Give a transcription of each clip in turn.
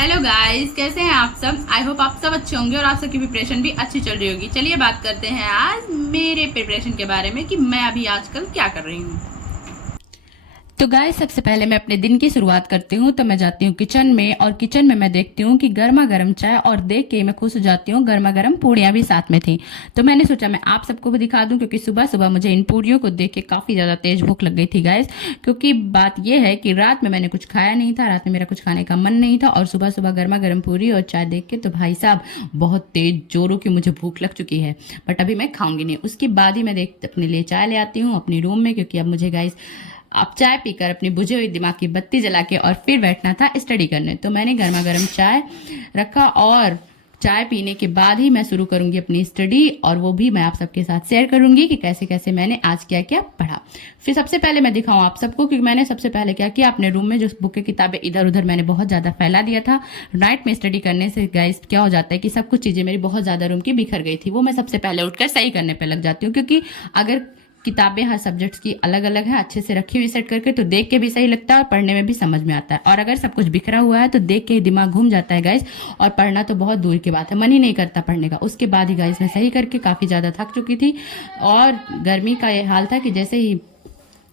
Hello guys, कैसे हैं आप सब। आई होप आप सब अच्छे होंगे और आप सबकी प्रिपरेशन भी अच्छी चल रही होगी। चलिए बात करते हैं आज मेरे प्रिपरेशन के बारे में कि मैं अभी आजकल क्या कर रही हूँ। तो गाइस, सबसे पहले मैं अपने दिन की शुरुआत करती हूँ। तो मैं जाती हूँ किचन में और किचन में मैं देखती हूँ कि गर्मा गर्म चाय, और देख के मैं खुश हो जाती हूँ गर्मा गर्म पूड़ियाँ भी साथ में थी। तो मैंने सोचा मैं आप सबको भी दिखा दूँ, क्योंकि सुबह सुबह मुझे इन पूड़ियों को देख के काफ़ी ज़्यादा तेज भूख लग गई थी गाइस। क्योंकि बात यह है कि रात में मैंने कुछ खाया नहीं था, रात में मेरा कुछ खाने का मन नहीं था, और सुबह सुबह गर्मा गर्म पूड़ी और चाय देख के तो भाई साहब बहुत तेज जोरों की मुझे भूख लग चुकी है। बट अभी मैं खाऊंगी नहीं। उसके बाद ही मैं अपने लिए चाय ले आती हूँ अपने रूम में, क्योंकि अब मुझे गाइस अब चाय पीकर अपनी बुझी हुई दिमाग की बत्ती जला के और फिर बैठना था स्टडी करने। तो मैंने गर्मा गर्म चाय रखा और चाय पीने के बाद ही मैं शुरू करूंगी अपनी स्टडी, और वो भी मैं आप सबके साथ शेयर करूंगी कि कैसे कैसे मैंने आज क्या क्या पढ़ा। फिर सबसे पहले मैं दिखाऊं आप सबको कि मैंने सबसे पहले क्या किया। अपने रूम में जो बुक की किताबें इधर उधर मैंने बहुत ज़्यादा फैला दिया था। नाइट में स्टडी करने से गाइस क्या हो जाता है कि सब कुछ चीज़ें मेरी बहुत ज़्यादा रूम की बिखर गई थी, वो मैं सबसे पहले उठकर सही करने पर लग जाती हूँ। क्योंकि अगर किताबें हर सब्जेक्ट्स की अलग अलग है, अच्छे से रखी हुई सेट करके, तो देख के भी सही लगता है और पढ़ने में भी समझ में आता है। और अगर सब कुछ बिखरा हुआ है तो देख के ही दिमाग घूम जाता है गाइस, और पढ़ना तो बहुत दूर की बात है, मन ही नहीं करता पढ़ने का। उसके बाद ही गाइस मैं सही करके काफ़ी ज़्यादा थक चुकी थी, और गर्मी का ये हाल था कि जैसे ही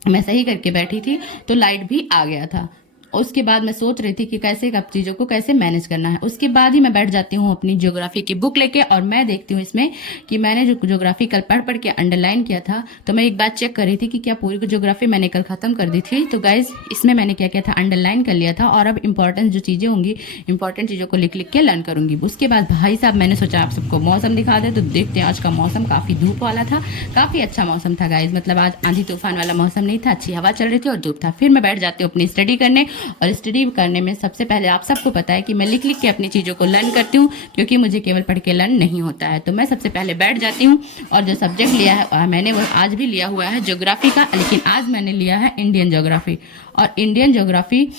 मैं सही करके बैठी थी तो लाइट भी आ गया था। उसके बाद मैं सोच रही थी कि कैसे अब चीज़ों को कैसे मैनेज करना है। उसके बाद ही मैं बैठ जाती हूँ अपनी ज्योग्राफी की बुक लेके, और मैं देखती हूँ इसमें कि मैंने जो ज्योग्राफी कल पढ़ पढ़ के अंडरलाइन किया था, तो मैं एक बात चेक कर रही थी कि क्या पूरी ज्योग्राफी मैंने कल ख़त्म कर दी थी। तो गाइज इसमें मैंने क्या किया था, अंडरलाइन कर लिया था, और अब इंपॉर्टेंट जो चीज़ें होंगी, इंपॉर्टेंट चीज़ों को लिख लिख के लर्न करूंगी। उसके बाद भाई साहब मैंने सोचा आप सबको मौसम दिखा दे। तो देखते हैं आज का मौसम काफ़ी धूप वाला था, काफ़ी अच्छा मौसम था गाइज। मतलब आज आंधी तूफान वाला मौसम नहीं था, अच्छी हवा चल रही थी और धूप था। फिर मैं बैठ जाती हूँ अपनी स्टडी करने, और स्टडी करने में सबसे पहले आप सबको पता है कि मैं लिख लिख के अपनी चीज़ों को लर्न करती हूँ, क्योंकि मुझे केवल पढ़ के लर्न नहीं होता है। तो मैं सबसे पहले बैठ जाती हूँ, और जो सब्जेक्ट लिया है मैंने वो आज भी लिया हुआ है ज्योग्राफी का, लेकिन आज मैंने लिया है इंडियन ज्योग्राफी। और इंडियन ज्योग्राफी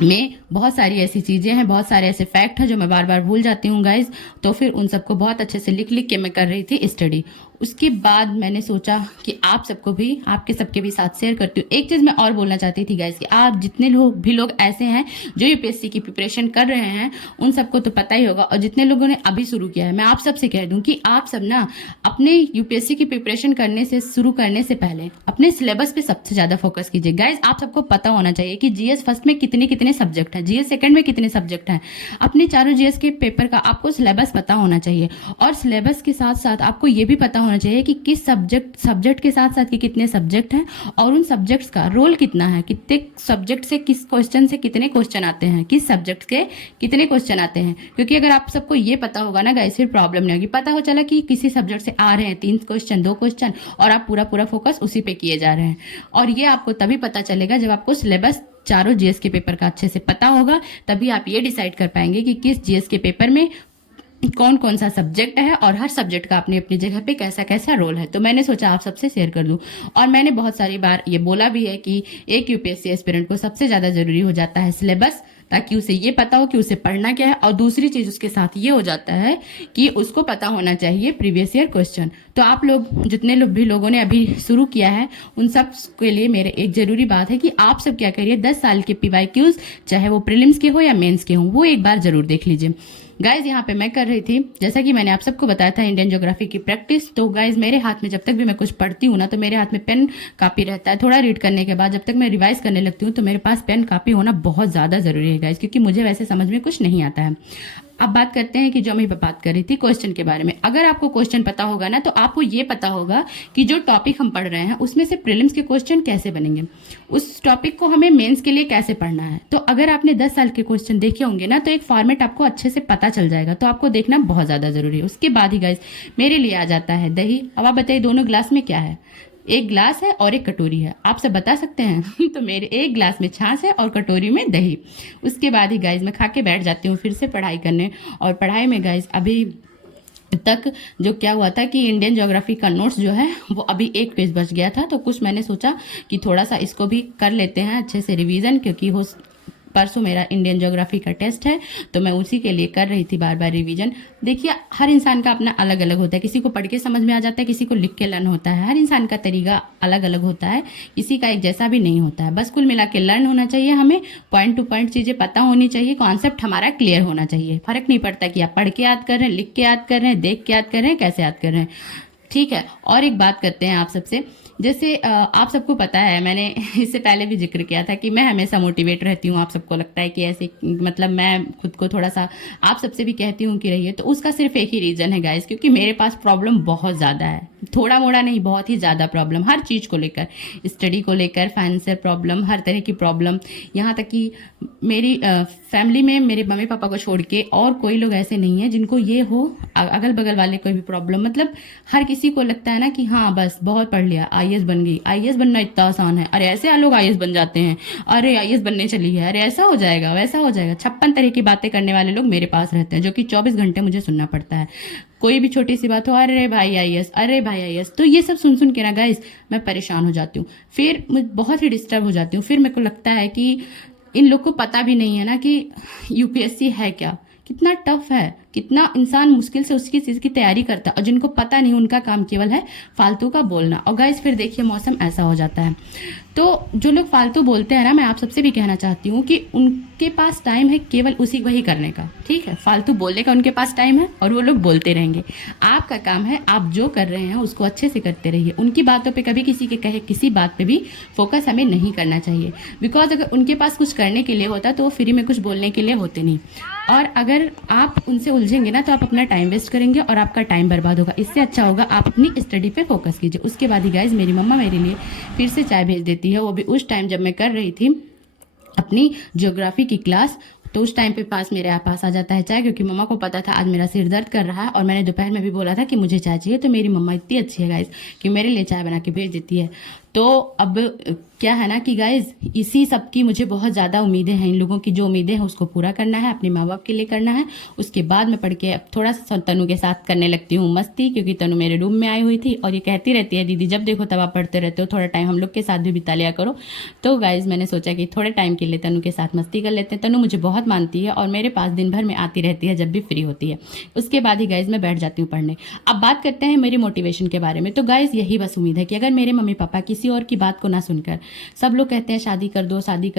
में बहुत सारी ऐसी चीज़ें हैं, बहुत सारे ऐसे फैक्ट हैं जो मैं बार बार भूल जाती हूँ गाइज। तो फिर उन सबको बहुत अच्छे से लिख लिख के मैं कर रही थी स्टडी। उसके बाद मैंने सोचा कि आप सबको भी, आपके सबके भी साथ शेयर करती हूँ। एक चीज़ मैं और बोलना चाहती थी गाइज कि आप जितने लोग ऐसे हैं जो यूपीएससी की प्रिपरेशन कर रहे हैं, उन सबको तो पता ही होगा, और जितने लोगों ने अभी शुरू किया है, मैं आप सबसे कह दूँ कि आप सब ना अपने यूपीएससी की प्रिपरेशन करने से शुरू करने से पहले अपने सिलेबस पे सबसे ज़्यादा फोकस कीजिए। गाइज आप सबको पता होना चाहिए कि जीएस फर्स्ट में कितने कितने सब्जेक्ट हैं, जीएस सेकंड में कितने सब्जेक्ट हैं। अपने चारों जीएस के पेपर का आपको सिलेबस पता होना चाहिए, और सिलेबस के साथ साथ आपको ये भी पता होना चाहिए कि किस सब्जेक्ट के साथ साथ कितने सब्जेक्ट हैं, और उन सब्जेक्ट्स का रोल कितना है, कितने सब्जेक्ट से किस क्वेश्चन से कितने क्वेश्चन आते हैं, किस सब्जेक्ट के कितने क्वेश्चन आते हैं। क्योंकि अगर आप सबको ये पता होगा ना गाइस, फिर प्रॉब्लम नहीं होगी। पता हो चला कि किसी सब्जेक्ट से आ रहे हैं 3 क्वेश्चन 2 क्वेश्चन, और आप पूरा पूरा फोकस उसी पे किए जा रहे हैं। और ये आपको तभी पता चलेगा जब आपको सिलेबस चारों जीएस के पेपर का अच्छे से पता होगा, तभी आप ये डिसाइड कर पाएंगे कि किस जीएस के पेपर में कौन कौन सा सब्जेक्ट है, और हर सब्जेक्ट का अपनी अपनी जगह पे कैसा कैसा रोल है। तो मैंने सोचा आप सबसे शेयर कर दूं। और मैंने बहुत सारी बार ये बोला भी है कि एक यूपीएससी एस्पिरेंट को सबसे ज़्यादा ज़रूरी हो जाता है सिलेबस, ताकि उसे ये पता हो कि उसे पढ़ना क्या है। और दूसरी चीज़ उसके साथ ये हो जाता है कि उसको पता होना चाहिए प्रीवियस ईयर क्वेश्चन। तो आप लोग जितने भी लोगों ने अभी शुरू किया है, उन सब के लिए मेरे एक ज़रूरी बात है कि आप सब क्या करिए, 10 साल के पीवाईक्यूज, चाहे वो प्रीलिम्स के हो या मेंस के हो, वो एक बार ज़रूर देख लीजिए। गाइज यहाँ पे मैं कर रही थी, जैसा कि मैंने आप सबको बताया था, इंडियन ज्योग्राफी की प्रैक्टिस। तो गाइज मेरे हाथ में जब तक भी मैं कुछ पढ़ती हूँ ना, तो मेरे हाथ में पेन कापी रहता है। थोड़ा रीड करने के बाद जब तक मैं रिवाइज करने लगती हूँ, तो मेरे पास पेन कापी होना बहुत ज़्यादा ज़रूरी है गाइज, क्योंकि मुझे वैसे समझ में कुछ नहीं आता है। अब बात करते हैं कि जो मैं बात कर रही थी क्वेश्चन के बारे में। अगर आपको क्वेश्चन पता होगा ना, तो आपको ये पता होगा कि जो टॉपिक हम पढ़ रहे हैं उसमें से प्रीलिम्स के क्वेश्चन कैसे बनेंगे, उस टॉपिक को हमें मेंस के लिए कैसे पढ़ना है। तो अगर आपने 10 साल के क्वेश्चन देखे होंगे ना, तो एक फॉर्मेट आपको अच्छे से पता चल जाएगा। तो आपको देखना बहुत ज़्यादा ज़रूरी है। उसके बाद ही गाइस मेरे लिए आ जाता है दही। अब आप बताइए दोनों ग्लास में क्या है। एक ग्लास है और एक कटोरी है, आप सब बता सकते हैं। तो मेरे एक ग्लास में छाछ है और कटोरी में दही। उसके बाद ही गाइज मैं खा के बैठ जाती हूँ फिर से पढ़ाई करने। और पढ़ाई में गाइज अभी तक जो क्या हुआ था कि इंडियन ज्योग्राफी का नोट्स जो है वो अभी 1 पेज बच गया था। तो कुछ मैंने सोचा कि थोड़ा सा इसको भी कर लेते हैं अच्छे से रिवीजन, क्योंकि हो परसों मेरा इंडियन ज्योग्राफी का टेस्ट है, तो मैं उसी के लिए कर रही थी बार बार रिवीजन। देखिए, हर इंसान का अपना अलग अलग होता है, किसी को पढ़ के समझ में आ जाता है, किसी को लिख के लर्न होता है। हर इंसान का तरीका अलग अलग होता है, किसी का एक जैसा भी नहीं होता है। बस कुल मिला के लर्न होना चाहिए, हमें पॉइंट टू पॉइंट चीज़ें पता होनी चाहिए, कॉन्सेप्ट हमारा क्लियर होना चाहिए। फर्क नहीं पड़ता कि आप पढ़ के याद कर रहे हैं, लिख के याद कर रहे हैं, देख के याद कर रहे हैं, कैसे याद कर रहे हैं। ठीक है, और एक बात करते हैं आप सबसे। जैसे आप सबको पता है, मैंने इससे पहले भी जिक्र किया था कि मैं हमेशा मोटिवेट रहती हूँ। आप सबको लगता है कि ऐसे, मतलब मैं खुद को थोड़ा सा आप सबसे भी कहती हूँ कि रहिए, तो उसका सिर्फ एक ही रीज़न है गाइस, क्योंकि मेरे पास प्रॉब्लम बहुत ज़्यादा है। थोड़ा मोड़ा नहीं, बहुत ही ज़्यादा प्रॉब्लम, हर चीज़ को लेकर, स्टडी को लेकर, फाइनेंशियल प्रॉब्लम, हर तरह की प्रॉब्लम। यहाँ तक कि मेरी फैमिली में मेरे मम्मी पापा को छोड़ के और कोई लोग ऐसे नहीं है जिनको ये हो, अगल बगल वाले कोई भी प्रॉब्लम। मतलब हर किसी को लगता है ना कि हाँ बस बहुत पढ़ लिया, आईएएस बन गई। आईएएस बनना इतना आसान है, अरे ऐसे लोग आईएएस बन जाते हैं, अरे आईएएस बनने चली है, अरे ऐसा हो जाएगा, वैसा हो जाएगा। 56 तरह की बातें करने वाले लोग मेरे पास रहते हैं, जो कि 24 घंटे मुझे सुनना पड़ता है। कोई भी छोटी सी बात हो, अरे भाई आईएएस, अरे भाई आईएएस। तो ये सब सुन सुन के ना गाइस मैं परेशान हो जाती हूँ, फिर मैं बहुत ही डिस्टर्ब हो जाती हूँ। फिर मेरे को लगता है कि इन लोग को पता भी नहीं है ना कि यूपीएससी है क्या, कितना टफ है, कितना इंसान मुश्किल से उसकी चीज़ की तैयारी करता है, और जिनको पता नहीं उनका काम केवल है फालतू का बोलना। और गाइस फिर देखिए मौसम ऐसा हो जाता है। तो जो लोग फालतू बोलते हैं ना, मैं आप सबसे भी कहना चाहती हूँ कि उनके पास टाइम है केवल वही करने का। ठीक है, फालतू बोलने का उनके पास टाइम है और वो लोग बोलते रहेंगे। आपका काम है, आप जो कर रहे हैं उसको अच्छे से करते रहिए। उनकी बातों पे कभी किसी के कहे किसी बात पे भी फोकस हमें नहीं करना चाहिए, बिकॉज अगर उनके पास कुछ करने के लिए होता तो वो फ्री में कुछ बोलने के लिए होते नहीं। और अगर आप उनसे उलझेंगे ना तो आप अपना टाइम वेस्ट करेंगे और आपका टाइम बर्बाद होगा। इससे अच्छा होगा आप अपनी स्टडी पे फोकस कीजिए। उसके बाद ही गाइज मेरी मम्मा मेरे लिए फिर से चाय भेज देती है, वो भी उस टाइम जब मैं कर रही थी अपनी ज्योग्राफी की क्लास। तो उस टाइम पे पास मेरे पास आ जाता है चाय, क्योंकि मम्मा को पता था आज मेरा सिर दर्द कर रहा है और मैंने दोपहर में भी बोला था कि मुझे चाय चाहिए। तो मेरी मम्मा इतनी अच्छी है गाइज कि मेरे लिए चाय बना के भेज देती है। तो अब क्या है ना कि गाइज इसी सब की मुझे बहुत ज़्यादा उम्मीदें हैं। इन लोगों की जो उम्मीदें हैं उसको पूरा करना है, अपने माँ बाप के लिए करना है। उसके बाद मैं पढ़ के अब थोड़ा सा तनु के साथ करने लगती हूँ मस्ती, क्योंकि तनु मेरे रूम में आई हुई थी और ये कहती रहती है दीदी जब देखो तब आप पढ़ते रहते हो, थोड़ा टाइम हम लोग के साथ भी बिता लिया करो। तो गाइज मैंने सोचा कि थोड़े टाइम के लिए तनु के साथ मस्ती कर लेते हैं। तनु मुझे बहुत मानती है और मेरे पास दिन भर में आती रहती है जब भी फ्री होती है। उसके बाद ही गाइज मैं बैठ जाती हूँ पढ़ने। अब बात करते हैं मेरी मोटिवेशन के बारे में। तो गाइज यही बस उम्मीद है कि अगर मेरे मम्मी पापा किसी और की बात को ना सुनकर, सब लोग कहते हैं शादी कर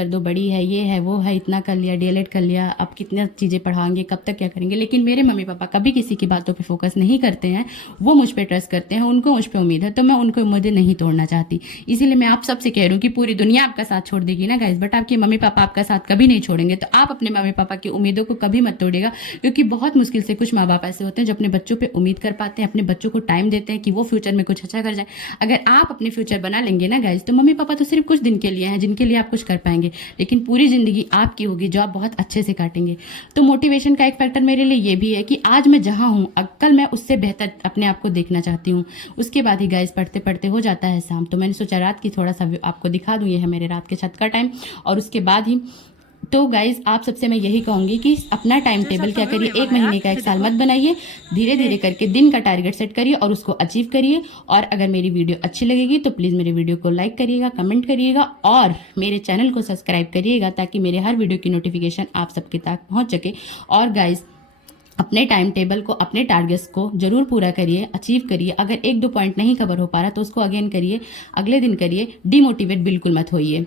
दो, बड़ी है, ये है, वो है, इतना कर लिया, डीएलएड कर लिया, अब कितनी चीज़ें पढ़ाएंगे, कब तक क्या करेंगे। लेकिन मेरे मम्मी पापा कभी किसी की बातों पे फोकस नहीं करते हैं, वो मुझ पे ट्रस्ट करते हैं, उनको मुझ पे उम्मीद है। तो मैं उनको उम्मीदें नहीं तोड़ना चाहती। इसीलिए मैं आप सबसे कह रही हूँ कि पूरी दुनिया आपका साथ छोड़ देगी ना गाइज, बट आपके मम्मी पापा आपका साथ कभी नहीं छोड़ेंगे। तो आप अपने मम्मी पापा की उम्मीदों को कभी मत तोड़िएगा, क्योंकि बहुत मुश्किल से कुछ माँ बाप ऐसे होते हैं जो अपने बच्चों पर उम्मीद कर पाते हैं, अपने बच्चों को टाइम देते हैं कि वो फ्यूचर में कुछ अच्छा कर जाए। अगर आप अपने फ्यूचर बना लेंगे ना गाइज, तो मम्मी पापा तो सिर्फ कुछ दिन के लिए हैं जिनके लिए आप कुछ कर पाएंगे, लेकिन पूरी जिंदगी आपकी होगी जो आप बहुत अच्छे से काटेंगे। तो मोटिवेशन का एक फैक्टर मेरे लिए ये भी है कि आज मैं जहां हूं कल मैं उससे बेहतर अपने आप को देखना चाहती हूँ। उसके बाद ही गाइस पढ़ते पढ़ते हो जाता है शाम, तो मैंने सोचा रात की थोड़ा सा आपको दिखा दूँ। ये है मेरे रात के छत का टाइम। और उसके बाद ही तो गाइज आप सबसे मैं यही कहूँगी कि अपना टाइम टेबल क्या करिए, 1 महीने का 1 साल मत बनाइए, धीरे धीरे करके दिन का टारगेट सेट करिए और उसको अचीव करिए। और अगर मेरी वीडियो अच्छी लगेगी तो प्लीज़ मेरे वीडियो को लाइक करिएगा, कमेंट करिएगा और मेरे चैनल को सब्सक्राइब करिएगा, ताकि मेरे हर वीडियो की नोटिफिकेशन आप सबके तक पहुँच सके। और गाइज अपने टाइम टेबल को, अपने टारगेट्स को जरूर पूरा करिए, अचीव करिए। अगर 1-2 पॉइंट नहीं कवर हो पा रहा तो उसको अगेन करिए, अगले दिन करिए, डिमोटिवेट बिल्कुल मत होइए।